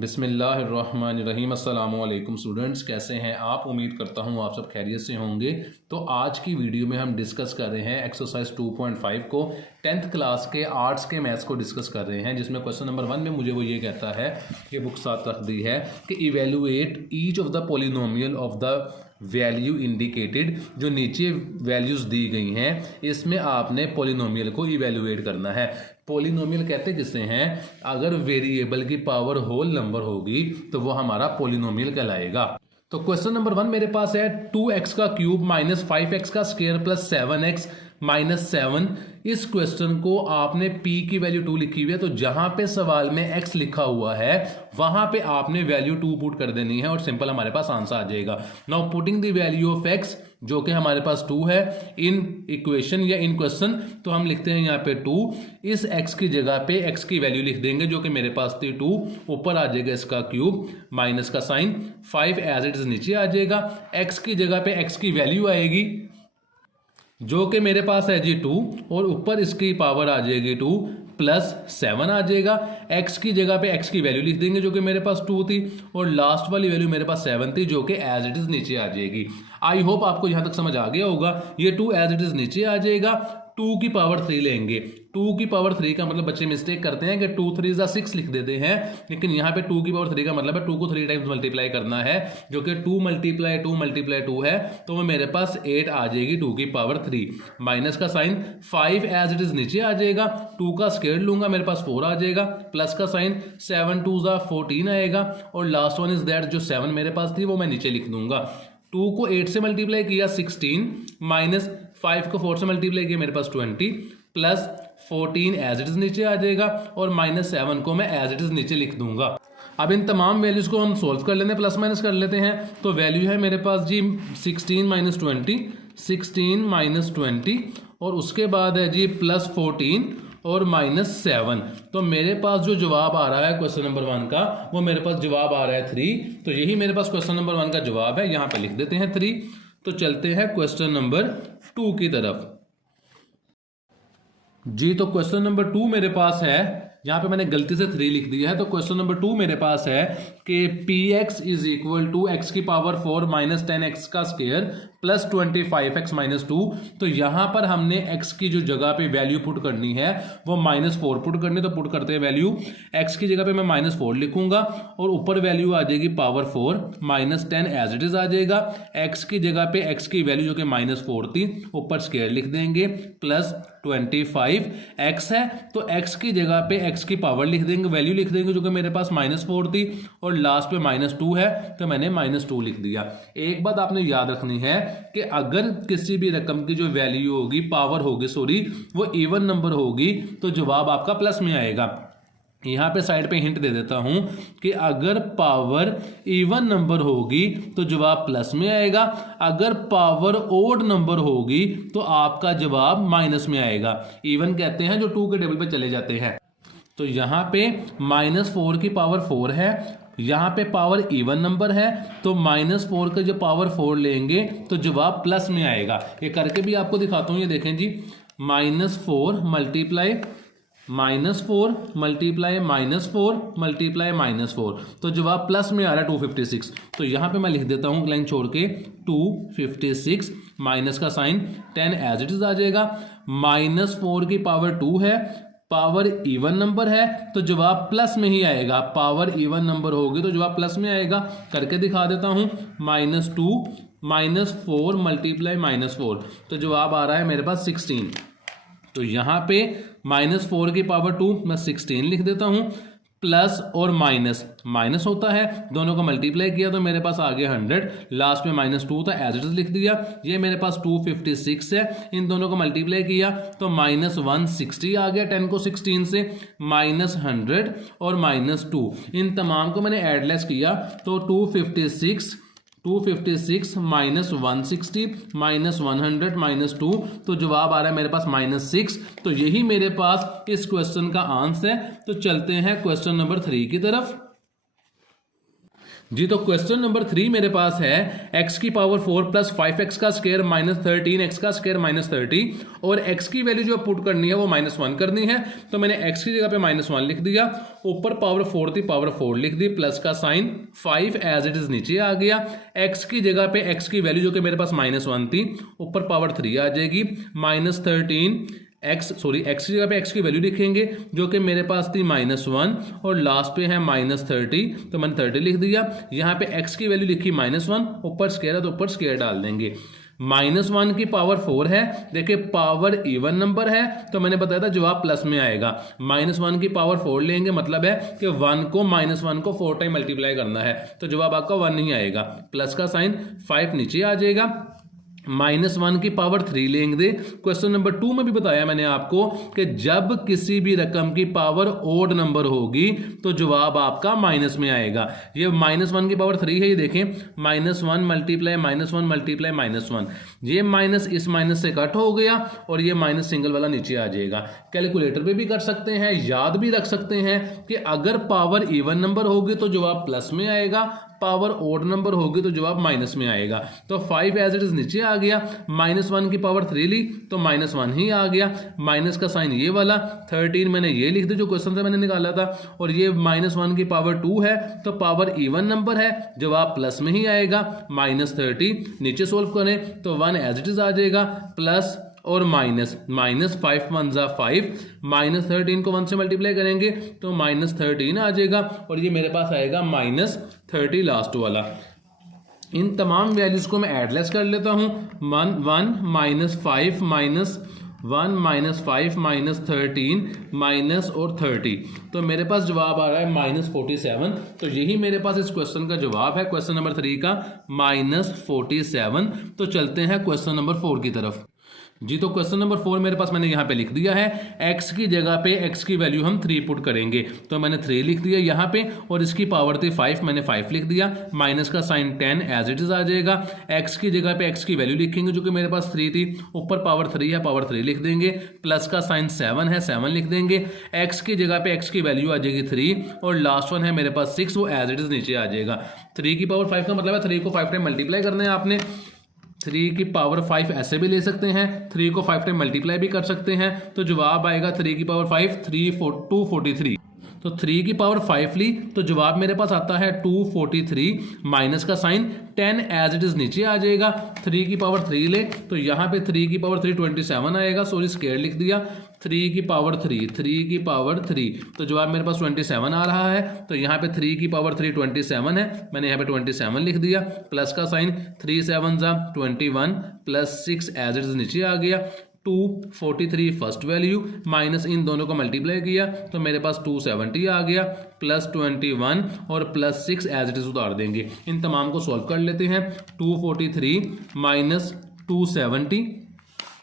बिस्मिल्लाहिर्रहमानिर्रहीम। अस्सलामुअलैकुम स्टूडेंट्स, कैसे हैं आप? उम्मीद करता हूँ आप सब खैरियत से होंगे। तो आज की वीडियो में हम डिस्कस कर रहे हैं एक्सरसाइज 2.5 को, 10th क्लास के आर्ट्स के मैथ्स को डिस्कस कर रहे हैं, जिसमें क्वेश्चन नंबर 1 में मुझे वो ये कहता है, ये बुक साथ रख दी है कि evaluate each of the polynomial of the value indicated. जो नीचे वैल्यूज़ दी गई हैं इसमें आपने पोलिनोमियल को इवेलुएट करना है। पोलिनोमियल कहते किसे हैं? अगर वेरिएबल की पावर होल नंबर होगी तो वो हमारा पोलिनोमियल कहलाएगा। तो क्वेश्चन नंबर 1 मेरे पास है 2x का क्यूब माइनस 5x का स्क्वायर प्लस 7x माइनस 7। इस क्वेश्चन को आपने p की वैल्यू 2 लिखी हुई है, तो जहां पे सवाल में x लिखा हुआ है वहां पे आपने वैल्यू 2 पुट कर देनी है और सिंपल हमारे पास आंसर आ जाएगा। Now putting the value of x जो कि हमारे पास 2 है इन इक्वेशन या इन क्वेश्चन, तो हम लिखते हैं यहाँ पे 2। इस x की जगह पे x की वैल्यू लिख देंगे जो कि मेरे पास थी 2, ऊपर आ जाएगा इसका क्यूब, माइनस का साइन, 5 एज इट इज नीचे आ जाएगा। x की जगह पे x की वैल्यू आएगी जो कि मेरे पास है जी 2, और ऊपर इसकी पावर आ जाएगी 2 प्लस 7 आ जाएगा। x की जगह पे x की वैल्यू लिख देंगे जो कि मेरे पास 2 थी, और लास्ट वाली वैल्यू मेरे पास 7 थी जो कि एज इट इज नीचे आ जाएगी। आई होप आपको यहां तक समझ आ गया होगा। ये 2 एज इट इज नीचे आ जाएगा, 2 की पावर 3 लेंगे। 2 की पावर 3 का मतलब बच्चे मिस्टेक करते हैं कि 2 3 6 लिख देते हैं, लेकिन यहाँ पे 2 की पावर 3 का मतलब है 2 को 3 टाइम्स मल्टीप्लाई करना है, जो कि 2 मल्टीप्लाई 2 मल्टीप्लाई 2 है, तो वो मेरे पास 8 आ जाएगी 2 की पावर 3। माइनस का साइन, 5 एज इट इज नीचे आ जाएगा, 2 का स्क्वायर लूंगा मेरे पास 4 आ जाएगा, प्लस का साइन, 7 2 14 आएगा, और लास्ट वन इज दैट जो 7 मेरे पास थी वो मैं नीचे लिख दूंगा। 2 को 8 से मल्टीप्लाई किया 16, माइनस 5 को 4 से मल्टीप्लाई किया मेरे पास 20, प्लस 14 एज इट इज नीचे आ जाएगा, और माइनस 7 को मैं एज इट इज नीचे लिख दूंगा। अब इन तमाम वैल्यूज को हम सोल्व कर लेते हैं, प्लस माइनस कर लेते हैं। तो वैल्यू है मेरे पास जी 16 माइनस 20, 16 माइनस 20, और उसके बाद है जी प्लस 14 और माइनस 7। तो मेरे पास जो जवाब आ रहा है क्वेश्चन नंबर 1 का, वो मेरे पास जवाब आ रहा है 3। तो यही मेरे पास क्वेश्चन नंबर 1 का जवाब है, यहाँ पे लिख देते हैं 3। तो चलते हैं क्वेश्चन नंबर 2 की तरफ जी। तो क्वेश्चन नंबर 2 मेरे पास है, यहाँ पे मैंने गलती से 3 लिख दिया है। तो क्वेश्चन नंबर 2 मेरे पास है कि px is equal to x की पावर 4 माइनस 10x का स्क्वायर प्लस 25x माइनस 2। तो यहाँ पर हमने x की जो जगह पे वैल्यू पुट करनी है वो -4 पुट करनी है। तो पुट करते हैं वैल्यू, x की जगह पे मैं -4 लिखूंगा, और ऊपर वैल्यू आ जाएगी power 4 minus 10 as it is आ जाएगा। x की जगह पे x की वैल्यू जो कि -4 थी, ऊपर स्क्वायर लिख देंगे, प्लस 25x है, तो x की जगह पे x की पावर लिख देंगे, वैल्यू लिख देंगे जो कि मेरे पास -4 थी, और लास्ट पे -2 है, तो मैंने -2 लिख दिया। एक बात आपने याद रखनी है कि अगर किसी भी रकम की जो वैल्यू होगी, पावर होगी सॉरी, वो इवन नंबर होगी, तो जवाब आपका प्लस में आएगा। यहाँ पे साइड पे हिंट दे देता हूं कि अगर पावर इवन नंबर होगी तो जवाब प्लस में आएगा, अगर पावर ओड नंबर होगी तो आपका जवाब माइनस में आएगा। इवन कहते हैं जो 2 के टेबल पे चले जाते हैं। तो यहाँ पे -4 की पावर 4 है, यहाँ पे पावर इवन नंबर है, तो -4 का जो पावर 4 लेंगे तो जवाब प्लस में आएगा। ये करके भी आपको दिखाता हूँ, ये देखें जी, -4 मल्टीप्लाई -4 मल्टीप्लाई -4 मल्टीप्लाई -4, तो जवाब प्लस में आ रहा है 256। तो यहाँ पे मैं लिख देता हूँ लाइन छोड़ के 256, माइनस का साइन, 10 एज इट इज आ जाएगा। -4 की पावर 2 है, पावर इवन नंबर है, तो जवाब प्लस में ही आएगा। पावर इवन नंबर होगी तो जवाब प्लस में आएगा। करके दिखा देता हूँ, -2 -4 मल्टीप्लाई -4, तो जवाब आ रहा है मेरे पास 16। तो यहाँ पे -4 की पावर 2 मैं 16 लिख देता हूँ, प्लस और माइनस होता है, दोनों को मल्टीप्लाई किया तो मेरे पास आ गया 100, लास्ट में -2 था, एज इट इज लिख दिया। ये मेरे पास 256 है, इन दोनों को मल्टीप्लाई किया तो -160 आ गया, 10 को 16 से, -100 और -2, इन तमाम को मैंने एडलेस किया तो 256 -160 -100 -2, तो जवाब आ रहा है मेरे पास -6। तो यही मेरे पास इस क्वेश्चन का आंसर है। तो चलते हैं क्वेश्चन नंबर 3 की तरफ जी तो क्वेश्चन नंबर 3 मेरे पास है x की पावर 4 प्लस 5x का स्क्वायर माइनस 13x का स्क्वायर माइनस 30 और x की वैल्यू जो पुट करनी है वो -1 करनी है। तो मैंने x की जगह पे -1 लिख दिया, ऊपर पावर 4 थी पावर 4 लिख दी, प्लस का साइन 5 एज इट इज नीचे आ गया। x की जगह पे x की वैल्यू जो कि मेरे पास -1 थी, ऊपर पावर 3 आ जाएगी, -13 x की जगह पे x की वैल्यू लिखेंगे जो कि मेरे पास थी -1 और लास्ट पे है -30, तो मैंने 30 लिख दिया। यहाँ पे x की वैल्यू लिखी -1, ऊपर स्क्वायर है तो ऊपर स्क्वायर डाल देंगे। -1 की पावर 4 है, देखिए पावर इवन नंबर है तो मैंने बताया था जवाब प्लस में आएगा। -1 की पावर 4 लेंगे मतलब है कि 1 को -1 को 4 टाइम मल्टीप्लाई करना है, तो जवाब आपका 1 नहीं आएगा, प्लस का साइन 5 नीचे आ जाएगा। -1 की पावर 3 लेंगे। क्वेश्चन नंबर 2 में भी बताया मैंने आपको कि जब किसी भी रकम की पावर ओड नंबर होगी तो जवाब आपका माइनस में आएगा। ये -1 की पावर 3 है, ये देखें -1 मल्टीप्लाई -1 मल्टीप्लाई -1, ये माइनस इस माइनस से कट हो गया और ये माइनस सिंगल वाला नीचे आ जाएगा। कैलकुलेटर पे भी कर सकते हैं, याद भी रख सकते हैं कि अगर पावर इवन नंबर होगी तो जवाब प्लस में आएगा, पावर ओड नंबर होगी तो जवाब माइनस में आएगा। तो 5 एज इट इज नीचे आ गया, -1 की पावर 3 ली तो -1 ही आ गया, माइनस का साइन ये वाला, 13 मैंने ये लिख दिया जो क्वेश्चन से मैंने निकाला था, और ये -1 की पावर 2 है तो पावर इवन नंबर है, जवाब प्लस में ही आएगा। -30 नीचे सोल्व करें तो 1 एज इट इज आ जाएगा, प्लस और माइनस, -5 1 जा 5, -13 को 1 से मल्टीप्लाई करेंगे तो -13 आ जाएगा और ये मेरे पास आएगा -30 लास्ट वाला। इन तमाम वैल्यूज को मैं एडलेस कर लेता हूँ, 1 -5 -1 -5 -13 माइनस और 30, तो मेरे पास जवाब आ रहा है -47। तो यही मेरे पास इस क्वेश्चन का जवाब है, क्वेश्चन नंबर 3 का -47। तो चलते हैं क्वेश्चन नंबर 4 की तरफ। जी तो क्वेश्चन नंबर 4 मेरे पास मैंने यहाँ पे लिख दिया है, x की जगह पे x की वैल्यू हम 3 पुट करेंगे, तो मैंने 3 लिख दिया यहाँ पे, और इसकी पावर थी 5, मैंने 5 लिख दिया, माइनस का साइन 10 एज इट इज आ जाएगा। x की जगह पे x की वैल्यू लिखेंगे जो कि मेरे पास 3 थी, ऊपर पावर 3 है पावर 3 लिख देंगे, प्लस का साइन 7 है 7 लिख देंगे। x की जगह पे x की वैल्यू आ जाएगी 3 और लास्ट वन है मेरे पास 6, वो एज इट इज नीचे आ जाएगा। 3 की पावर 5 का मतलब है 3 को 5 टाइम मल्टीप्लाई करना है आपने, 3 की पावर 5 ऐसे भी ले सकते हैं, 3 को 5 टाइम मल्टीप्लाई भी कर सकते हैं, तो जवाब आएगा 3 की पावर 5 243। तो 3 की पावर 5 ली तो जवाब मेरे पास आता है 243, माइनस का साइन 10 एज इट इज नीचे आ जाएगा। 3 की पावर 3 ले तो यहाँ पे 3 की पावर 3 27 आएगा, सॉरी स्क्वायर लिख दिया, 3 की पावर 3 तो जवाब मेरे पास 27 आ रहा है। तो यहाँ पे 3 की पावर 3 27 है, मैंने यहाँ पे 27 लिख दिया, प्लस का साइन 3 7 जा 21 प्लस 6 एज इट इज नीचे आ गया। 243 फर्स्ट वैल्यू माइनस इन दोनों को मल्टीप्लाई किया तो मेरे पास 270 आ गया, प्लस 21 और प्लस 6 एज इट इज उतार देंगे। इन तमाम को सॉल्व कर लेते हैं, 243 माइनस 270,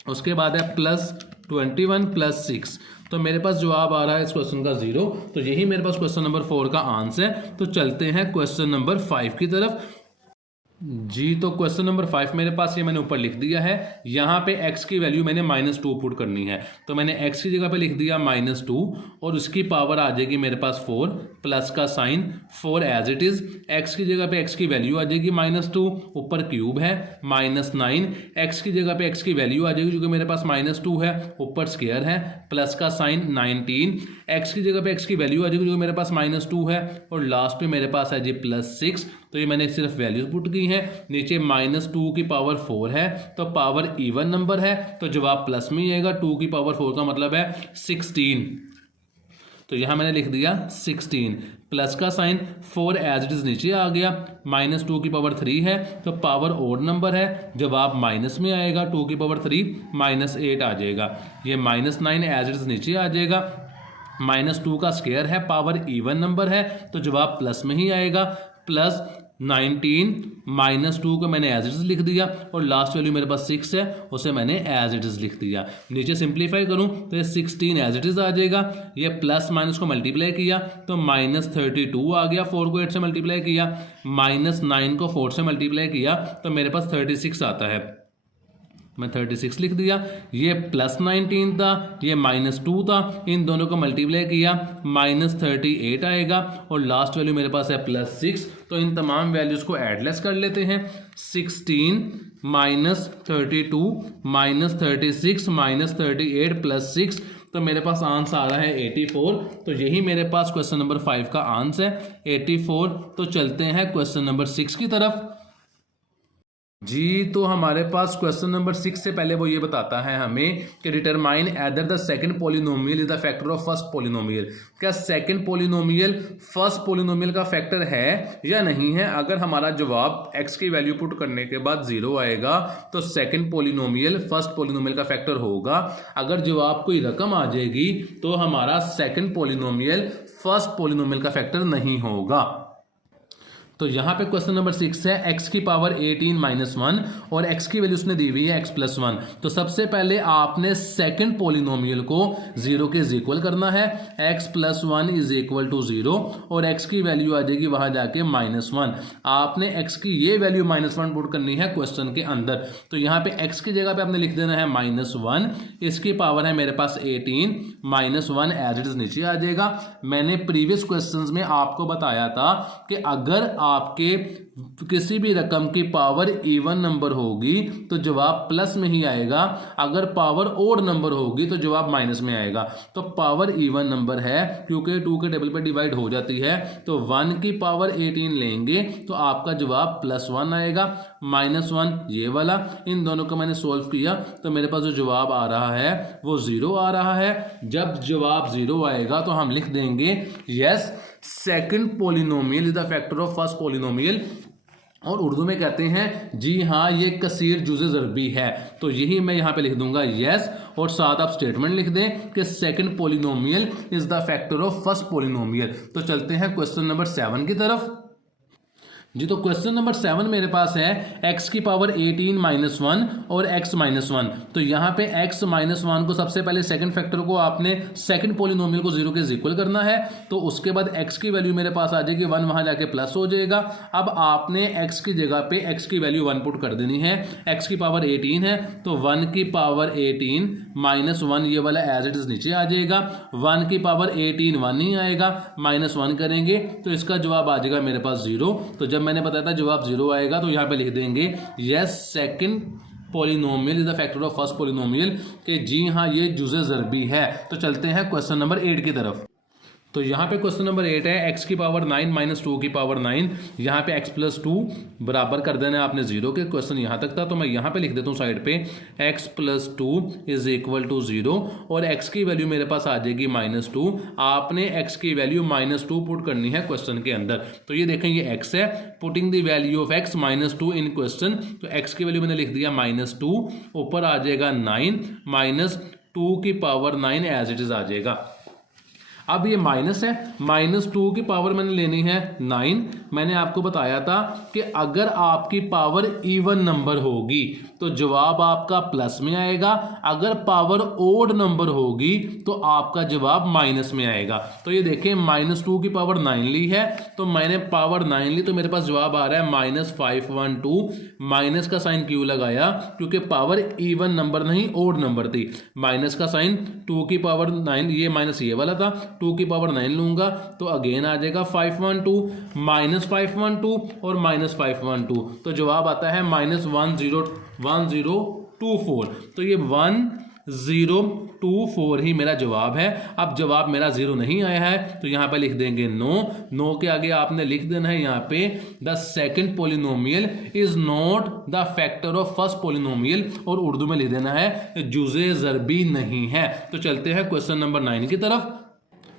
उसके बाद है प्लस 21 प्लस 6, तो मेरे पास जवाब आ रहा है इस क्वेश्चन का 0। तो यही मेरे पास क्वेश्चन नंबर 4 का आंसर है। तो चलते हैं क्वेश्चन नंबर 5 की तरफ। जी तो क्वेश्चन नंबर 5 मेरे पास ये मैंने ऊपर लिख दिया है, यहाँ पे x की वैल्यू मैंने -2 पुट करनी है, तो मैंने x की जगह पे लिख दिया -2 और उसकी पावर आ जाएगी मेरे पास 4, प्लस का sign 4 as it is, x की जगह पे x की वैल्यू आ जाएगी -2, ऊपर क्यूब है -9, x की जगह पे x की वैल्यू आ जाएगी जो कि मेरे पास -2 है, ऊपर स्क्वायर है, प्लस का साइन 19, x की जगह पे x की वैल्यू आ जाएगी जो कि मेरे पास -2 है, और लास्ट पे मेरे पास है जी +6। तो ये मैंने सिर्फ वैल्यूज पुट की हैं, नीचे -2 की पावर 4 है तो पावर इवन नंबर है तो जवाब प्लस में ही आएगा, 2 की पावर 4 का मतलब है 16, तो यहाँ मैंने लिख दिया 16, प्लस का साइन 4 एज इट इज नीचे आ गया, -2 की पावर 3 है तो पावर ओड नंबर है, जवाब माइनस में आएगा, 2 की पावर 3 -8 आ जाएगा, ये -9 एज इट इज नीचे आ जाएगा, -2 का स्क्वायर है, पावर इवन नंबर है तो जवाब प्लस में ही आएगा, प्लस 19 -2 को मैंने एज इट इज लिख दिया और लास्ट वैल्यू मेरे पास 6 है, उसे मैंने एज इट इज लिख दिया। नीचे सिंप्लीफाई करूं तो ये 16 एज इट इज आ जाएगा, ये प्लस माइनस को मल्टीप्लाई किया तो -32 आ गया, 4 को 8 से मल्टीप्लाई किया, -9 को 4 से मल्टीप्लाई किया तो मेरे पास 36 आता है। मैं 36 लिख दिया। ये +19 था, ये -2 था, इन दोनों को मल्टीप्लाई किया -38 आएगा और लास्ट वैल्यू मेरे पास है +6। तो इन तमाम वैल्यूज़ को एडलेस कर लेते हैं। 16 -32 -36 -38 +6, तो मेरे पास आंसर आ रहा है 84। तो यही मेरे पास क्वेश्चन नंबर 5 का आंसर है 84। तो चलते हैं क्वेश्चन नंबर 6 की तरफ जी। तो हमारे पास क्वेश्चन नंबर 6 से पहले वो ये बताता है हमें कि determine either the second polynomial is the factor of first polynomial. क्या सेकंड पॉलिनोमियल फर्स्ट पॉलिनोमियल का फैक्टर है या नहीं है। अगर हमारा जवाब x की वैल्यू पुट करने के बाद 0 आएगा तो सेकंड पॉलिनोमियल फर्स्ट पॉलिनोमियल का फैक्टर होगा। अगर जवाब कोई रकम आ जाएगी तो हमारा सेकंड पॉलिनोमियल फर्स्ट पॉलिनोमियल का फैक्टर नहीं होगा। तो यहाँ पे क्वेश्चन नंबर 6 है x की पावर 18 -1 और x की वैल्यू उसने दी हुई है x+1। तो सबसे पहले आपने सेकंड पॉलिनोमियल को 0 के इक्वल करना है। x+1 = 0 और x की वैल्यू आ जाएगी वहां जाके -1। आपने x की ये वैल्यू -1 पुट करनी है क्वेश्चन के अंदर। तो यहाँ पे x की जगह पे आपने लिख देना है -1, इसकी पावर है मेरे पास 18 -1 एज इट इज नीचे आ जाएगा। मैंने प्रीवियस क्वेश्चंस में आपको बताया था कि अगर आपके किसी भी रकम की पावर इवन नंबर होगी तो जवाब प्लस में ही आएगा, अगर पावर ओड नंबर होगी तो जवाब माइनस में आएगा। तो पावर इवन नंबर है क्योंकि 2 के टेबल पे डिवाइड हो जाती है, तो 1 की पावर 18 लेंगे तो आपका जवाब +1 आएगा। -1 ये वाला, इन दोनों को मैंने सोल्व किया तो मेरे पास जो जवाब आ रहा है वो 0 आ रहा है। जब जवाब 0 आएगा तो हम लिख देंगे yes second polynomial is the factor of first polynomial, और उर्दू में कहते हैं जी हाँ ये कसीर जुज़े ज़रबी है। तो यही मैं यहाँ पे लिख दूंगा यस, और साथ आप स्टेटमेंट लिख दें कि second polynomial is the factor of first polynomial. तो चलते हैं क्वेश्चन नंबर 7 की तरफ जी। तो क्वेश्चन नंबर 7 मेरे पास है x की पावर 18 -1 और x -1। तो यहाँ पे x -1 को सबसे पहले सेकंड फैक्टर को आपने सेकंड पॉलिनोमियल को 0 के इक्वल करना है। तो उसके बाद x की वैल्यू मेरे पास आ जाएगी 1, वहां जाके प्लस हो जाएगा। अब आपने x की जगह पे x की वैल्यू 1 पुट कर देनी है। x की पावर 18 है तो 1 की पावर 18 -1 ये वाला एज इट इज नीचे आ जाएगा। 1 की पावर 18 1 ही आएगा, -1 करेंगे तो इसका जवाब आ जाएगा मेरे पास 0। तो जब मैंने बताया था जवाब 0 आएगा तो यहां पे लिख देंगे yes second polynomial is the factor of first polynomial, कि जी हाँ ये जुज़े ज़रबी है। तो चलते हैं क्वेश्चन नंबर 8 की तरफ। तो यहाँ पे क्वेश्चन नंबर 8 है x की पावर 9 -2 की पावर 9। यहाँ पे x+2 बराबर कर देना है आपने 0 के। क्वेश्चन यहाँ तक था तो मैं यहाँ पे लिख देता हूँ साइड पे x+2 = 0 और x की वैल्यू मेरे पास आ जाएगी -2। आपने x की वैल्यू -2 पुट करनी है क्वेश्चन के अंदर। तो ये देखें ये x है, putting the value of x -2 in question. तो x की वैल्यू मैंने लिख दिया -2, ऊपर आ जाएगा 9 -2 की पावर 9 एज इट इज आ जाएगा। अब ये माइनस है, -2 की पावर मैंने लेनी है 9। मैंने आपको बताया था कि अगर आपकी पावर इवन नंबर होगी तो जवाब आपका प्लस में आएगा, अगर पावर ओड नंबर होगी तो आपका जवाब माइनस में आएगा। तो ये देखें -2 की पावर 9 ली है तो मैंने पावर 9 ली तो मेरे पास जवाब आ रहा है -512। माइनस का साइन क्यों लगाया, क्योंकि पावर इवन नंबर नहीं ओड नंबर थी। माइनस का साइन 2 की पावर 9, ये माइनस ये वाला था, 2 की पावर 9 लूंगा तो अगेन आ जाएगा 512 -512 और -512। तो जवाब आता है -1024। तो ये 1024 ही मेरा जवाब है। अब जवाब मेरा 0 नहीं आया है तो यहाँ पे लिख देंगे नो के आगे आपने लिख देना है यहाँ पे the second polynomial is not the factor of first polynomial, और उर्दू में लिख देना है जुज़े ज़रबी नहीं है। तो चलते हैं क्वेश्चन नंबर 9 की तरफ।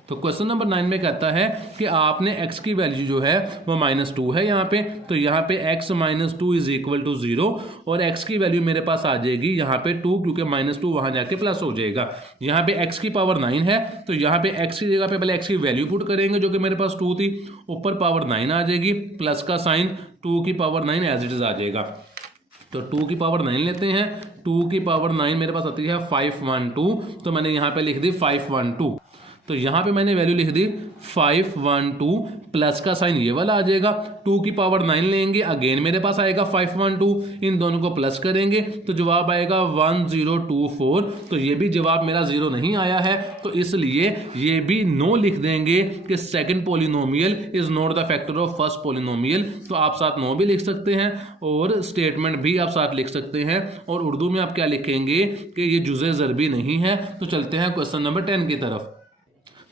तो क्वेश्चन नंबर 9 में कहता है कि आपने x की वैल्यू जो है वो -2 है यहाँ पे। तो यहाँ पे x -2 = 0 और x की वैल्यू मेरे पास आ जाएगी यहाँ पे 2, क्योंकि -2 वहां जाके प्लस हो जाएगा। यहाँ पे x की पावर 9 है तो यहाँ पे x की जगह पे पहले x की वैल्यू पुट करेंगे जो कि मेरे पास 2 थी, ऊपर पावर 9 आ जाएगी, प्लस का साइन 2 की पावर 9 एज इट इज आ जाएगा। तो 2 की पावर 9 लेते हैं, 2 की पावर 9 मेरे पास आती है 512। तो मैंने यहाँ पे लिख दी 512। तो यहाँ पे मैंने वैल्यू लिख दी 512, प्लस का साइन ये वाला आ जाएगा, 2 की पावर 9 लेंगे, अगेन मेरे पास आएगा 512, इन दोनों को प्लस करेंगे तो जवाब आएगा 1024। तो ये भी जवाब मेरा 0 नहीं आया है, तो इसलिए ये भी नो लिख देंगे कि second polynomial is not the factor of first polynomial. तो आप साथ नो भी लिख सकते हैं और स्टेटमेंट भी आप साथ लिख सकते हैं। और उर्दू में आप क्या लिखेंगे कि ये जुज़े ज़रबी नहीं है। तो चलते हैं क्वेश्चन नंबर 10 की तरफ।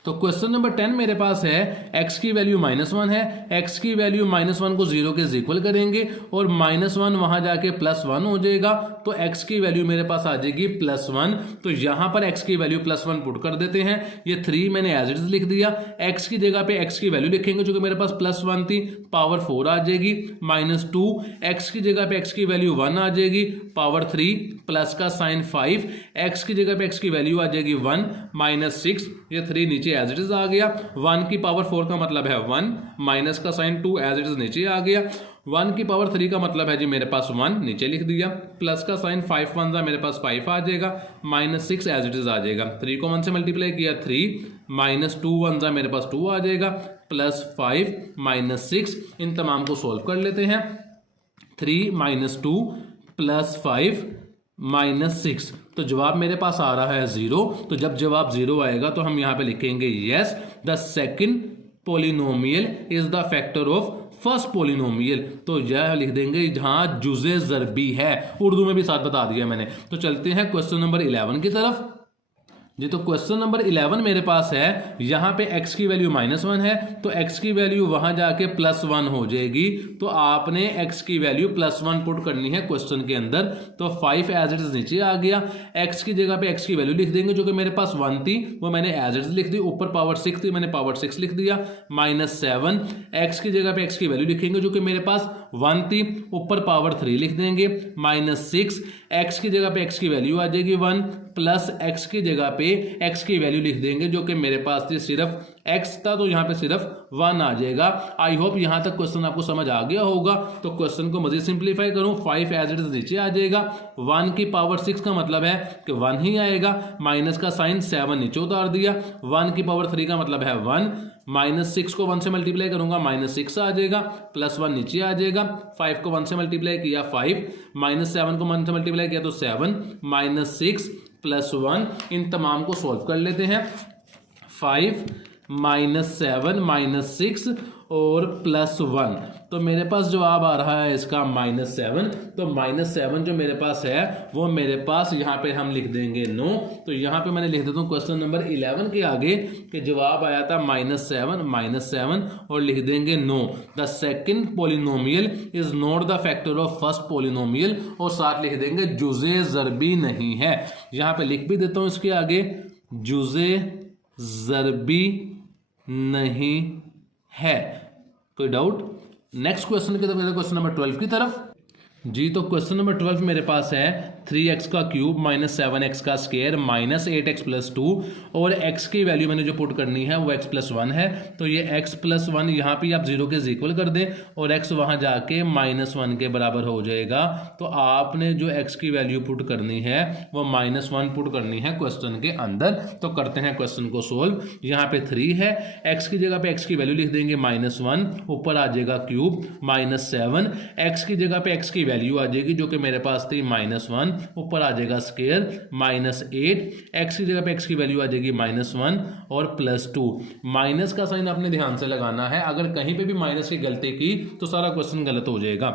तो क्वेश्चन नंबर 10 मेरे पास है, x की वैल्यू -1 है, x की वैल्यू -1 को 0 के इक्वल करेंगे और -1 वहां जाके +1 हो जाएगा, तो x की वैल्यू मेरे पास आ जाएगी +1। तो यहां पर x की वैल्यू +1 पुट कर देते हैं। ये 3 मैंने एज इट इज लिख दिया, x की जगह पे x की वैल्यू लिखेंगे जो कि मेरे पास +1 थी, पावर 4 आ जाएगी, -2, x की जगह पे x की वैल्यू 1 आ जाएगी, पावर 3, प्लस का साइन 5, x की जगह पे x की वैल्यू आ जाएगी 1, -6, ये 3 नीचे एज इट इज आ गया, 1 की पावर 4 का मतलब है 1, माइनस का साइन 2 एज इट इज नीचे आ गया, 1 की पावर 3 का मतलब है जी मेरे पास 1 नीचे लिख दिया, प्लस का साइन 5 1 मेरे पास 5 आ जाएगा, -6 एज इट इज आ जाएगा, 3 को 1 से मल्टीप्लाई किया 3, -2 1 मेरे पास 2 आ जाएगा, +5 -6, इन तमाम को सॉल्व कर लेते हैं। 3 - 2 +5 -6, तो जवाब मेरे पास आ रहा है 0। तो जब जवाब 0 आएगा तो हम यहाँ पे लिखेंगे yes the second polynomial is the factor of first polynomial. तो यह लिख देंगे जहां जुज़े ज़रबी है, उर्दू में भी साथ बता दिया मैंने। तो चलते हैं क्वेश्चन नंबर 11 की तरफ जी। तो क्वेश्चन नंबर 11 मेरे पास है, यहाँ पे x की वैल्यू -1 है, तो x की वैल्यू वहां जाके +1 हो जाएगी, तो आपने x की वैल्यू +1 पुट करनी है क्वेश्चन के अंदर। तो 5 एज इट इज नीचे आ गया, x की जगह पे x की वैल्यू लिख देंगे जो कि मेरे पास 1 थी, वो मैंने एज इट इज लिख दी, ऊपर पावर 6 थी, मैंने पावर 6 लिख दिया, -7, x की जगह पे x की वैल्यू लिखेंगे जो कि मेरे पास 1 थी, ऊपर पावर 3 लिख देंगे, -6, x की जगह पे x की वैल्यू आ जाएगी 1, प्लस x की जगह पे x की वैल्यू लिख देंगे जो कि मेरे पास थी सिर्फ x था, तो यहाँ पे सिर्फ 1 आ जाएगा। आई होप यहाँ तक क्वेश्चन आपको समझ आ गया होगा। तो क्वेश्चन को मजीद सिंप्लीफाई करूँ, 5 एज इट इज नीचे आ जाएगा, 1 की पावर 6 का मतलब है कि 1 ही आएगा, माइनस का साइन 7 नीचे उतार दिया, 1 की पावर 3 का मतलब है 1, -6 को 1 से मल्टीप्लाई करूंगा, -6 आ जाएगा, +1 नीचे आ जाएगा, 5 को 1 से मल्टीप्लाई किया 5, -7 को 1 से मल्टीप्लाई किया तो 7, -6 +1, इन तमाम को सॉल्व कर लेते हैं। 5 -7 -6 और +1, तो मेरे पास जवाब आ रहा है इसका -7। तो -7 जो मेरे पास है वो मेरे पास यहाँ पे हम लिख देंगे नो। तो यहाँ पे मैंने लिख देता हूँ क्वेश्चन नंबर 11 के आगे कि जवाब आया था -7 और लिख देंगे know the second polynomial is not the factor of first polynomial, और साथ लिख देंगे जुज़े ज़रबी नहीं है। यहाँ पे लिख भी देता हूँ इसके आगे जुज़े ज़रबी नहीं है। कोई डाउट? नेक्स्ट क्वेश्चन की तरफ, क्वेश्चन नंबर 12 की तरफ जी। तो क्वेश्चन नंबर 12 मेरे पास है 3x का क्यूब -7x का स्क्वायर -8x + 2, और x की वैल्यू मैंने जो पुट करनी है वो x + 1 है। तो ये x + 1 यहाँ पे आप 0 के इक्वल कर दें और x वहाँ जाके -1 के बराबर हो जाएगा। तो आपने जो x की वैल्यू पुट करनी है वो -1 पुट करनी है क्वेश्चन के अंदर। तो करते हैं क्वेश्चन को सोल्व। यहाँ पे 3 है, x की जगह पे x की वैल्यू लिख देंगे -1, ऊपर आ जाएगा क्यूब, -7, x की जगह पे x की वैल्यू आ जाएगी जो कि मेरे पास थी -1, ऊपर आ जाएगा स्क्वायर, -8, x की जगह पे x की वैल्यू आ जाएगी -1 और +2। माइनस का साइन आपने ध्यान से लगाना है, अगर कहीं पे भी माइनस की गलती की तो सारा क्वेश्चन गलत हो जाएगा।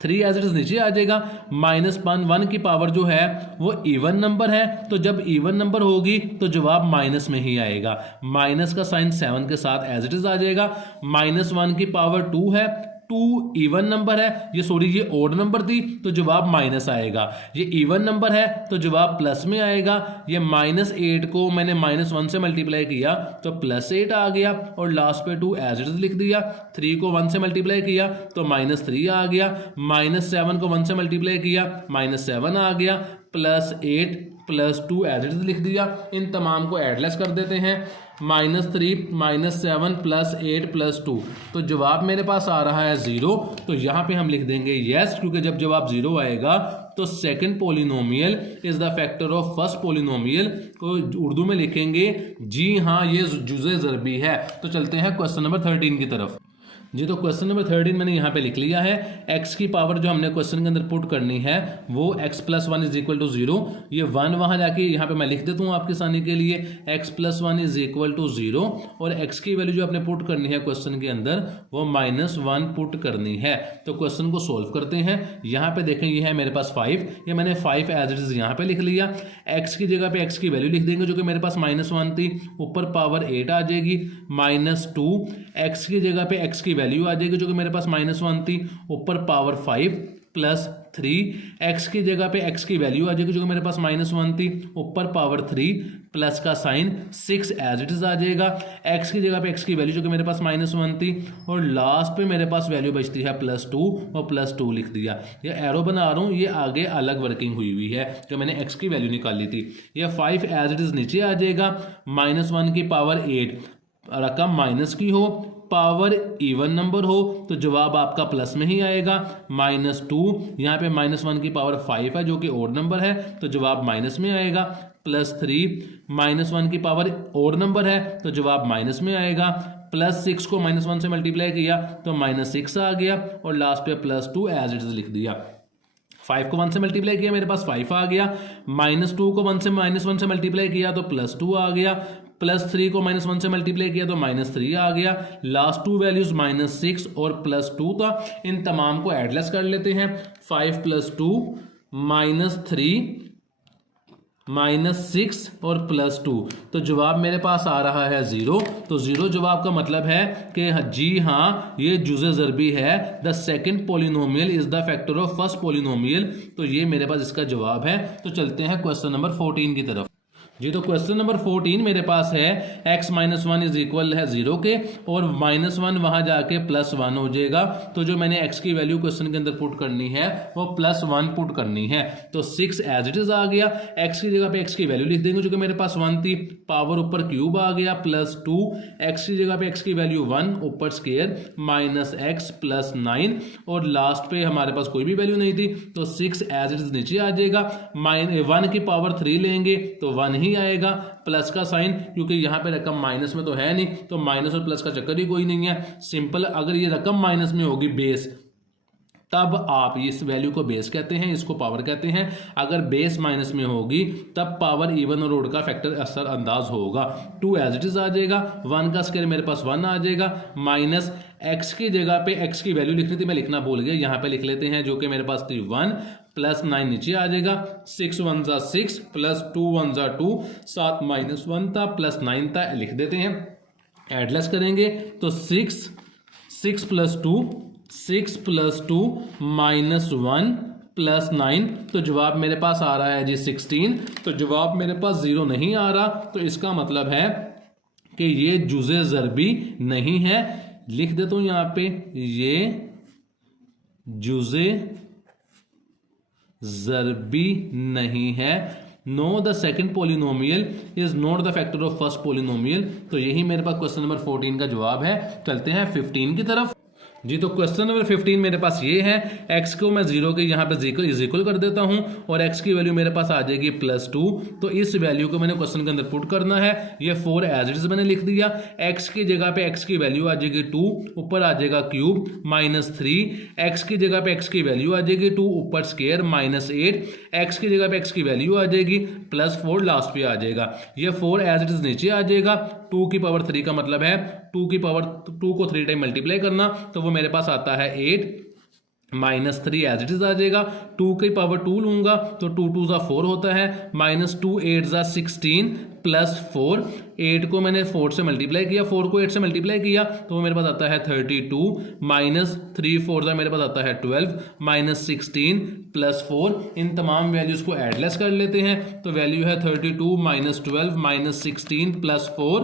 3 एज इट इज नीचे आ जाएगा, -1 की पावर जो है वो इवन नंबर है, तो जब इवन नंबर होगी तो जवाब माइनस में ही आएगा। माइनस का साइन 7 के साथ एज इट इज आ जाएगा, -1 की पावर 2 है, 2 इवन नंबर है, ये ओड नंबर थी तो जवाब माइनस आएगा। ये इवन नंबर है तो जवाब प्लस में आएगा। ये -8 को मैंने -1 से मल्टीप्लाई किया तो +8 आ गया, और लास्ट पे 2 एज इट इज लिख दिया। 3 को 1 से मल्टीप्लाई किया तो -3 आ गया, -7 को 1 से मल्टीप्लाई किया -7 आ गया, +8 प्लस 2 एज इट इज लिख दिया। इन तमाम को एडलेस कर देते हैं। -3 -7 प्लस 8 प्लस 2, तो जवाब मेरे पास आ रहा है 0। तो यहाँ पे हम लिख देंगे येस, क्योंकि जब जवाब 0 आएगा तो second polynomial is the factor of first polynomial को उर्दू में लिखेंगे जी हाँ ये जुज़े ज़रबी है। तो चलते हैं क्वेश्चन नंबर 13 की तरफ। जी तो क्वेश्चन नंबर 13 मैंने यहाँ पे लिख लिया है। x की पावर जो हमने क्वेश्चन के अंदर पुट करनी है वो x + 1 = 0। ये 1 वहाँ जाके यहाँ पे मैं लिख देता हूँ आपके आसानी के लिए, x + 1 = 0 और x की वैल्यू जो आपने पुट करनी है क्वेश्चन के अंदर वो -1 पुट करनी है। तो क्वेश्चन को सोल्व करते हैं। यहाँ पे देखें ये है मेरे पास 5, ये मैंने 5 एज इट इज यहाँ पे लिख लिया। x की जगह पे x की वैल्यू लिख देंगे जो कि मेरे पास -1 थी, ऊपर पावर 8 आ जाएगी, -2 x की जगह पे x की वैल्यू आ जाएगी जो कि मेरे पास -1 थी, ऊपर पावर 5 प्लस 3 x की जगह पे x की वैल्यू आ जाएगी जो कि मेरे पास -1 थी, ऊपर पावर 3 प्लस का साइन 6 एज इट इज आ जाएगा। x की जगह पे x की वैल्यू जो कि मेरे पास -1 थी और लास्ट पे मेरे पास वैल्यू बचती है +2 और +2 लिख दिया। ये एरो बना रहा हूँ, ये आगे अलग वर्किंग हुई है जो मैंने x की वैल्यू निकाली थी। ये 5 एज इट इज नीचे आ जाएगा। -1 की पावर 8 रकम माइनस की हो, पावर इवन नंबर हो तो जवाब आपका प्लस में ही आएगा। -2 यहाँ पे -1 की पावर 5 है जो कि ओड नंबर है तो जवाब माइनस में आएगा। +3 -1 की पावर ओड नंबर है तो जवाब माइनस में आएगा। +6 को -1 से मल्टीप्लाई किया तो -6 आ गया और लास्ट पे +2 एज इट इज लिख दिया। 5 को 1 से मल्टीप्लाई किया मेरे पास 5 आ गया। -2 को -1 से मल्टीप्लाई किया तो +2 आ गया। +3 को -1 से मल्टीप्लाई किया तो -3 आ गया। लास्ट 2 वैल्यूज -6 और +2 था। इन तमाम को एडलेस कर लेते हैं। 5 + 2 -3 -6 और +2, तो जवाब मेरे पास आ रहा है 0। तो 0 जवाब का मतलब है कि जी हाँ ये जुज़े ज़रबी है। The second polynomial is the factor of first polynomial. तो ये मेरे पास इसका जवाब है। तो चलते हैं क्वेश्चन नंबर 14 की तरफ। जी तो क्वेश्चन नंबर 14 मेरे पास है x - 1 = 0 के और -1 वहां जाके +1 हो जाएगा। तो जो मैंने x की वैल्यू क्वेश्चन के अंदर पुट करनी है वो +1 पुट करनी है। तो 6 एज इट इज आ गया। x की जगह पे x की वैल्यू लिख देंगे जो कि मेरे पास 1 थी, पावर ऊपर क्यूब आ गया +2, x की जगह पे x की वैल्यू 1 ऊपर स्क्वायर -x + 9 और लास्ट पे हमारे पास कोई भी वैल्यू नहीं थी तो 6 एज इट इज नीचे आ जाएगा। 1 की पावर 3 लेंगे तो 1 ही आएगा, प्लस का साइन क्योंकि यहाँ पे रकम माइनस में तो है नहीं तो माइनस और प्लस का चक्कर ही कोई नहीं है। सिंपल, अगर ये रकम माइनस में होगी बेस तब आप इस वैल्यू को बेस कहते हैं, इसको पावर कहते हैं। अगर बेस माइनस में होगी तब पावर इवन और ओड का फैक्टर असर अंदाज होगा। 2 एज इट इज आ जाएगा, 1 का स्क्वायर मेरे पास 1 आ जाएगा, माइनस x की जगह पे x की वैल्यू लिखनी थी मैं लिखना भूल गया, यहाँ पे लिख लेते हैं जो कि मेरे पास थी 1 +9 नीचे आ जाएगा। 6 × 1 = 6 +2 × 1 = 2, 7 -1 था +9 था, लिख देते हैं। एडलेस करेंगे तो 6 + 2 -1 +9, तो जवाब मेरे पास आ रहा है जी 16। तो जवाब मेरे पास 0 नहीं आ रहा, तो इसका मतलब है कि ये जुज़े ज़रबी नहीं है। लिख देता हूं यहां पे, ये जुज़े ज़रबी नहीं है। Know the second polynomial is not the factor of first polynomial. तो यही मेरे पास क्वेश्चन नंबर 14 का जवाब है। चलते हैं 15 की तरफ। जी तो क्वेश्चन नंबर 15 मेरे पास ये है, x को मैं 0 के यहाँ पे इज इक्वल कर देता हूँ और x की वैल्यू मेरे पास आ जाएगी +2। तो इस वैल्यू को मैंने क्वेश्चन के अंदर पुट करना है। ये 4 एज इट इज मैंने लिख दिया। x की जगह पे x की वैल्यू आ जाएगी 2, ऊपर आ जाएगा क्यूब -3, x की जगह पे x की वैल्यू आ जाएगी 2, ऊपर स्क्वायर -8, x की जगह पे x की वैल्यू आ जाएगी +4, लास्ट पे आ जाएगा। ये 4 एज इट इज नीचे आ जाएगा। 2 की पावर 3 का मतलब है 2 की पावर 2 को 3 टाइम मल्टीप्लाई करना, तो वो मेरे पास आता है 8 -3 एज इट इज आ जाएगा। 2 की पावर 2 लूंगा तो 2 2 = 4 होता है, -2 8 = 16 +4, 8 को मैंने 4 से मल्टीप्लाई किया, 4 को 8 से मल्टीप्लाई किया तो वो मेरे पास आता है 32, -3 4 मेरे पास आता है 12, -16 +4। इन तमाम वैल्यूज को एडलेस कर लेते हैं तो वैल्यू है 32 -12 -16 +4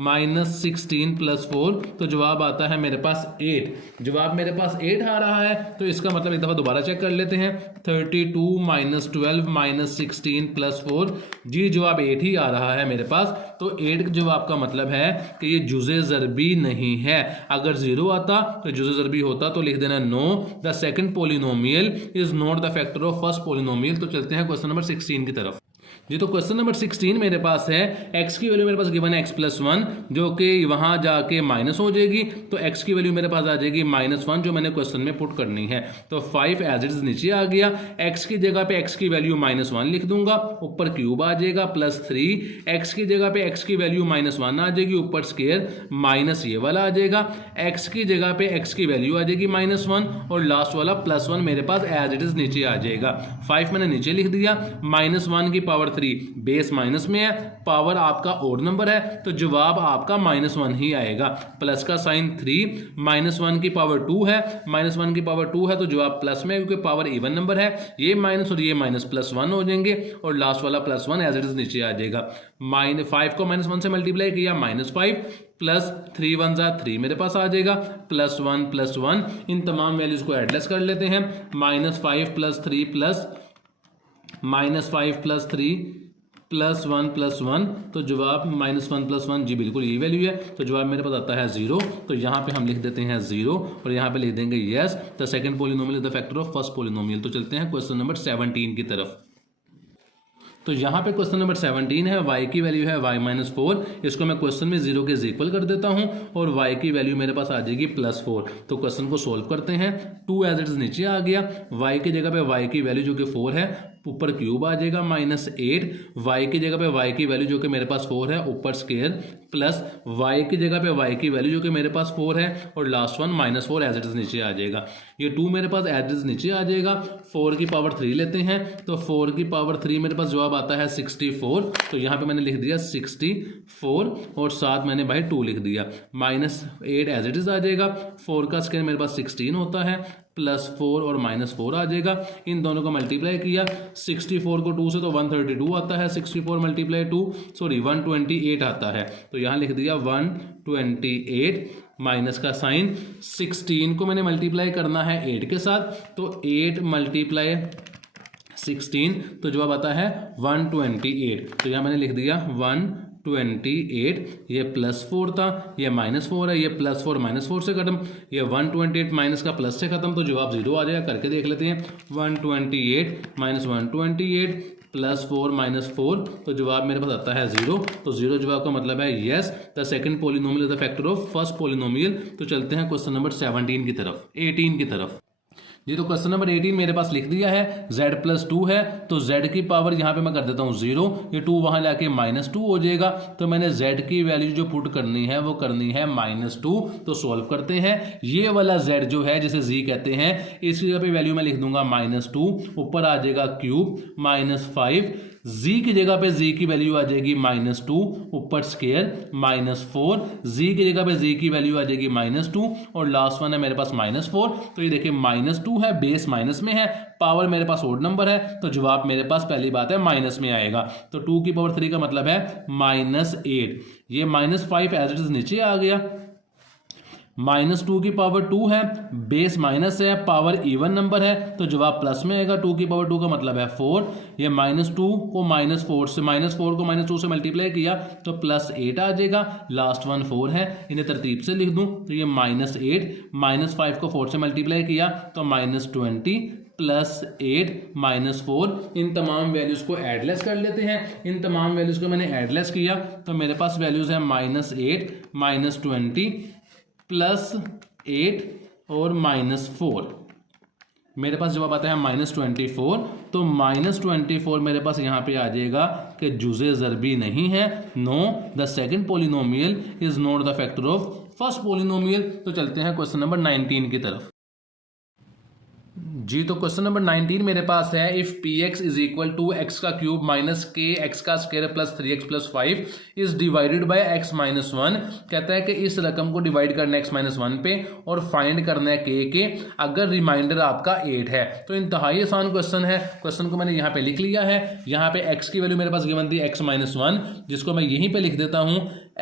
-16 + 4, तो जवाब आता है मेरे पास 8। जवाब मेरे पास 8 आ रहा है, तो इसका मतलब एक दफ़ा दोबारा चेक कर लेते हैं। 32 - 12 - 16 + 4, जी जवाब 8 ही आ रहा है मेरे पास। तो 8 जवाब का मतलब है कि ये जुज़े ज़रबी नहीं है। अगर 0 आता तो जुज़े ज़रबी होता, तो लिख देना know the second polynomial is not the factor of first polynomial. तो चलते हैं क्वेश्चन नंबर 16 की तरफ। जी तो क्वेश्चन नंबर 16 मेरे पास है, x की वैल्यू मेरे पास गिवन है x+1, जो कि वहां जाके माइनस हो जाएगी, तो x की वैल्यू मेरे पास आ जाएगी -1, जो मैंने क्वेश्चन में पुट करनी है। तो 5 एज इट इज नीचे आ गया, x की जगह पे x की वैल्यू -1 लिख दूंगा, ऊपर क्यूब आ जाएगा +3, x की जगह पे x की वैल्यू -1 आ जाएगी, ऊपर स्क्वायर माइनस ये वाला आ जाएगा, x की जगह पे x की वैल्यू आ जाएगी -1, और लास्ट वाला +1 मेरे पास एज इट इज नीचे आ जाएगा। 5 मैंने नीचे लिख दिया, -1 की पावर 3, बेस माइनस में है, पावर आपका ओड नंबर है, तो जवाब आपका -1 ही आएगा। प्लस का साइन 3, -1 की पावर 2 है, -1 की पावर 2 है, तो जवाब प्लस में, क्योंकि पावर इवन नंबर है, ये माइनस और ये माइनस +1 हो जाएंगे, और लास्ट वाला +1 एज इट इज नीचे आ जाएगा। -5 को -1 से मल्टीप्लाई किया, -5 प्लस 3 1 ज़ा 3 मेरे पास आ जाएगा, +1 +1, इन तमाम वैल्यूज को एडलेस कर लेते हैं। -5 + 3 प्लस -5 + 3 +1 +1, तो जवाब -1 +1, जी बिल्कुल यही वैल्यू है, तो जवाब मेरे पास आता है 0। तो यहाँ पे हम लिख देते हैं 0, और यहाँ पे लिख देंगे yes the second polynomial is the factor of first polynomial. तो चलते हैं क्वेश्चन नंबर 17 की तरफ। तो यहाँ पे क्वेश्चन नंबर 17 है, y की वैल्यू है y-4, इसको मैं क्वेश्चन में 0 के इक्वल कर देता हूँ, और y की वैल्यू मेरे पास आ जाएगी +4। तो क्वेश्चन को सोल्व करते हैं। 2 एज इट इज नीचे आ गया, y की जगह पे y की वैल्यू जो कि 4 है, ऊपर क्यूब आ जाएगा -8, y की जगह पे y की वैल्यू जो कि मेरे पास 4 है, ऊपर स्क्वायर, प्लस y की जगह पे y की वैल्यू जो कि मेरे पास 4 है, और last one -4 as it is नीचे आ जाएगा। ये 2 मेरे पास एज इट इज नीचे आ जाएगा। 4 की पावर 3 लेते हैं, तो 4 की पावर 3 मेरे पास जवाब आता है 64। तो यहाँ पे मैंने लिख दिया 64, और साथ मैंने भाई 2 लिख दिया। -8 एज इट इज आ जाएगा, 4 का स्क्वायर मेरे पास 16 होता है, +4 और -4 आ जाएगा। इन दोनों को मल्टीप्लाई किया, 64 को 2 से तो 132 आता है, 64 × 2 सॉरी 128 आता है। तो यहाँ लिख दिया 128, माइनस का साइन, 16 को मैंने मल्टीप्लाई करना है 8 के साथ, तो 8 × 16, तो जवाब आता है 128। तो यहाँ मैंने लिख दिया 128, ये +4 था, ये -4 है, ये +4 -4 से खत्म, ये 128 माइनस का प्लस से खत्म, तो जवाब 0 आ जाएगा। करके देख लेते हैं, 128 - 128 +4 - 4, तो जवाब मेरे पास आता है 0। तो 0 जवाब का मतलब है yes the second polynomial is the factor of first polynomial. तो चलते हैं क्वेश्चन नंबर 17 की तरफ, 18 की तरफ। जी तो क्वेश्चन नंबर 18 मेरे पास लिख दिया है, z + 2 है, तो z की पावर यहाँ पे मैं कर देता हूँ 0, ये 2 वहाँ जाके -2 हो जाएगा। तो मैंने z की वैल्यू जो पुट करनी है वो करनी है -2। तो सॉल्व करते हैं, ये वाला z जो है जिसे z कहते हैं, इस जगह पे वैल्यू मैं लिख दूंगा -2, ऊपर आ जाएगा क्यूब, -5, z की जगह पे z की वैल्यू आ जाएगी -2, ऊपर स्क्वायर, -4, z की जगह पे z की वैल्यू आ जाएगी -2, और लास्ट वन है मेरे पास -4। तो ये देखिए -2 है, बेस माइनस में है, पावर मेरे पास ओड नंबर है, तो जवाब मेरे पास पहली बात है माइनस में आएगा। तो 2 की पावर 3 का मतलब है -8, ये -5 एज इट इज नीचे आ गया, -2 की पावर 2 है, बेस माइनस है, पावर इवन नंबर है, तो जवाब प्लस में आएगा। 2 की पावर 2 का मतलब है 4, ये -2 को -4 से -4 को -2 से मल्टीप्लाई किया तो +8 आ जाएगा, लास्ट वन 4 है, इन्हें तरतीब से लिख दूं तो ये -8, -5 को 4 से मल्टीप्लाई किया तो -20, +8 -4, इन तमाम वैल्यूज को एडलेस कर लेते हैं। इन तमाम वैल्यूज को मैंने एडलेस किया तो मेरे पास वैल्यूज है -8, -20, +8 और -4। मेरे पास जवाब आता है -24। तो -24 मेरे पास यहाँ पे आ जाएगा कि जुज़े ज़रबी नहीं है। Know the second polynomial is not the factor of first polynomial. तो चलते हैं क्वेश्चन नंबर 19 की तरफ। जी तो क्वेश्चन नंबर 19 मेरे पास है, if px is equal to x का क्यूब माइनस k x का square plus 3x plus 5 is divided by x minus 1। कहता है कि इस रकम को डिवाइड करना है x माइनस 1 पे और फाइंड करना है k के, अगर रिमाइंडर आपका 8 है। तो इंतहाई आसान क्वेश्चन है। क्वेश्चन को मैंने यहाँ पे लिख लिया है। यहाँ पे x की वैल्यू मेरे पास गिवन थी x माइनस 1, जिसको मैं यहीं पे लिख देता हूँ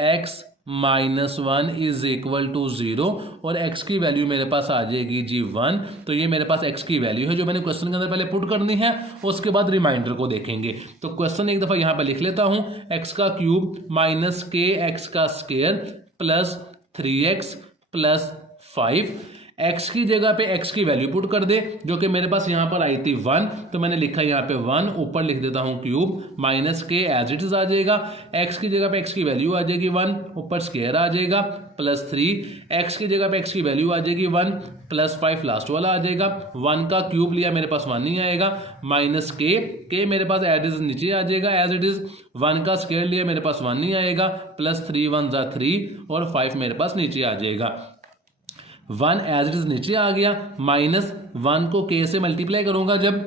x -1 इज इक्वल टू 0 और x की वैल्यू मेरे पास आ जाएगी जी 1। तो ये मेरे पास x की वैल्यू है जो मैंने क्वेश्चन के अंदर पहले पुट करनी है, उसके बाद रिमाइंडर को देखेंगे। तो क्वेश्चन एक दफ़ा यहाँ पे लिख लेता हूँ, x का क्यूब माइनस के एक्स का square plus 3x plus 5। x की जगह पे x की वैल्यू पुट कर दे जो कि मेरे पास यहाँ पर आई थी 1, तो मैंने लिखा यहाँ पे 1, ऊपर लिख देता हूँ क्यूब माइनस के एज इट इज आ जाएगा। x की जगह पे x की वैल्यू आ जाएगी 1, ऊपर स्क्वायर आ जाएगा प्लस 3, x की जगह पे x की वैल्यू आ जाएगी 1 प्लस 5 लास्ट वाला आ जाएगा। 1 का क्यूब लिया मेरे पास 1 नहीं आएगा, माइनस के मेरे पास एज इट इज नीचे आ जाएगा एज इट इज। 1 का स्क्वायर लिया मेरे पास 1 नहीं आएगा, प्लस 3 1 जा 3 और 5 मेरे पास नीचे आ जाएगा। 1 एज इट इज नीचे आ गया, माइनस 1 को k से मल्टीप्लाई करूंगा। जब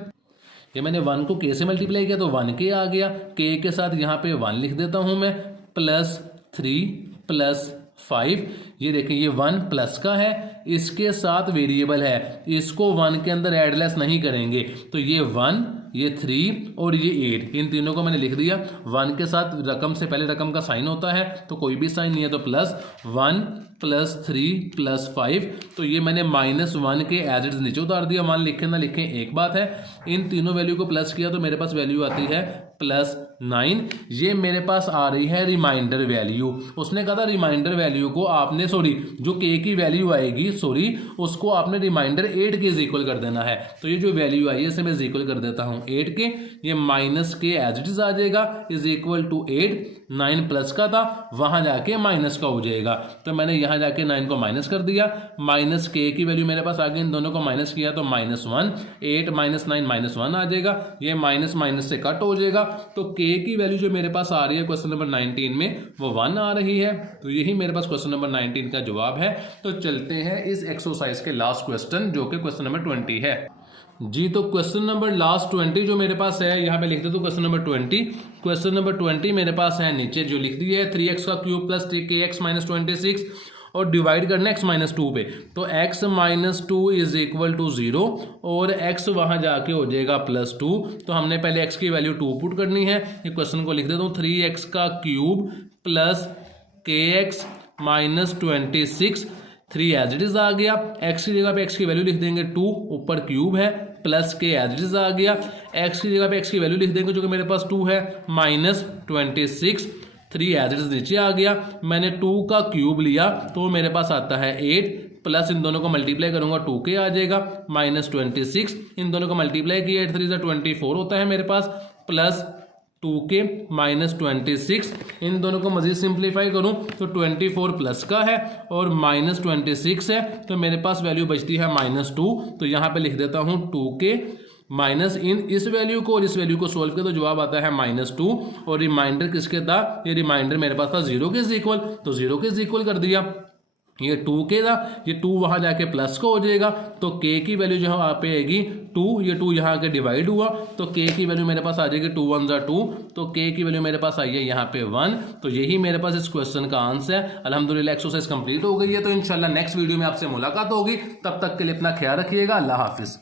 ये मैंने 1 को k से मल्टीप्लाई किया तो 1k आ गया, k के साथ यहाँ पे 1 लिख देता हूं मैं, प्लस 3 प्लस 5। ये देखिए ये 1 प्लस का है, इसके साथ वेरिएबल है, इसको 1 के अंदर एडलेस नहीं करेंगे, तो ये 1 ये 3 और ये 8, इन तीनों को मैंने लिख दिया। 1 के साथ रकम से पहले रकम का साइन होता है, तो कोई भी साइन नहीं है, तो प्लस 1 प्लस 3 प्लस 5। तो ये मैंने -1 के एज इट इज नीचे उतार दिया, 1 लिखें ना लिखें एक बात है। इन तीनों वैल्यू को प्लस किया तो मेरे पास वैल्यू आती है प्लस 9। ये मेरे पास आ रही है रिमाइंडर वैल्यू। उसने कहा था रिमाइंडर वैल्यू को आपने जो k की वैल्यू आएगी उसको आपने रिमाइंडर 8 के इज इक्वल कर देना है। तो ये जो वैल्यू आई है इसे मैं इज इक्वल कर देता हूँ 8 के, ये माइनस के एज इट इज आ जाएगा इज इक्वल टू 8। 9 प्लस का था, वहां जाके माइनस का हो जाएगा, तो मैंने यहां जाके 9 को माइनस कर दिया। माइनस के की वैल्यू मेरे पास आ गई, इन दोनों को माइनस किया तो -1, 8 माइनस 9 -1 आ जाएगा, ये माइनस माइनस से कट हो जाएगा। तो k की वैल्यू जो मेरे पास आ रही है क्वेश्चन नंबर 19 में वो 1 आ रही है। तो यही मेरे पास क्वेश्चन नंबर 19 का जवाब है। तो चलते हैं इस एक्सरसाइज के लास्ट क्वेश्चन जो कि क्वेश्चन नंबर 20 है जी। तो क्वेश्चन नंबर लास्ट 20 जो मेरे पास है, यहाँ पे लिख दे तो क्वेश्चन नंबर 20। क्वेश्चन नंबर 20 मेरे पास है, नीचे जो लिख दिया है 3x का क्यूब प्लस kx माइनस 26 और डिवाइड करना x माइनस 2 पे, तो x minus 2 is equal to 0 और x वहां जाके हो जाएगा प्लस 2। तो हमने पहले x की वैल्यू 2 पुट करनी है। ये क्वेश्चन को लिख देता हूँ, 3x का cube plus kx minus 26, 3 as it is आ गया। x की जगह पे x की वैल्यू लिख देंगे 2, ऊपर क्यूब है, प्लस के एज इट इज आ गया। x की जगह पे x की वैल्यू लिख देंगे जो कि मेरे पास 2 है, माइनस 26, 3 एज इट इज नीचे आ गया। मैंने 2 का क्यूब लिया तो मेरे पास आता है 8, प्लस इन दोनों को मल्टीप्लाई करूंगा 2k आ जाएगा, माइनस 26, इन दोनों को मल्टीप्लाई किया 8 3 24 होता है मेरे पास, प्लस 2k माइनस 26, इन दोनों को मजीद सिंप्लीफाई करूं तो 24 प्लस का है और माइनस 26 है, तो मेरे पास वैल्यू बचती है -2। तो यहाँ पे लिख देता हूँ 2k माइनस इस वैल्यू को और इस वैल्यू को सोल्व किया तो जवाब आता है -2। और रिमाइंडर किसके था, ये रिमाइंडर मेरे पास था 0 के इज इक्वल, तो 0 के इज इक्वल कर दिया। ये 2k था, ये 2 वहां जाके प्लस का हो जाएगा, तो k की वैल्यू जो यहाँ पे आएगी 2, ये 2 यहाँ के डिवाइड हुआ तो k की वैल्यू मेरे पास आ जाएगी 2 1 जा 2, तो k की वैल्यू मेरे पास आई है यहाँ पे 1। तो यही मेरे पास इस क्वेश्चन का आंसर है। अल्हम्दुलिल्लाह एक्सरसाइज कंप्लीट हो गई है। तो इंशाल्लाह नेक्स्ट वीडियो में आपसे मुलाकात होगी, तब तक के लिए अपना ख्याल रखिएगा। अल्लाह हाफिज।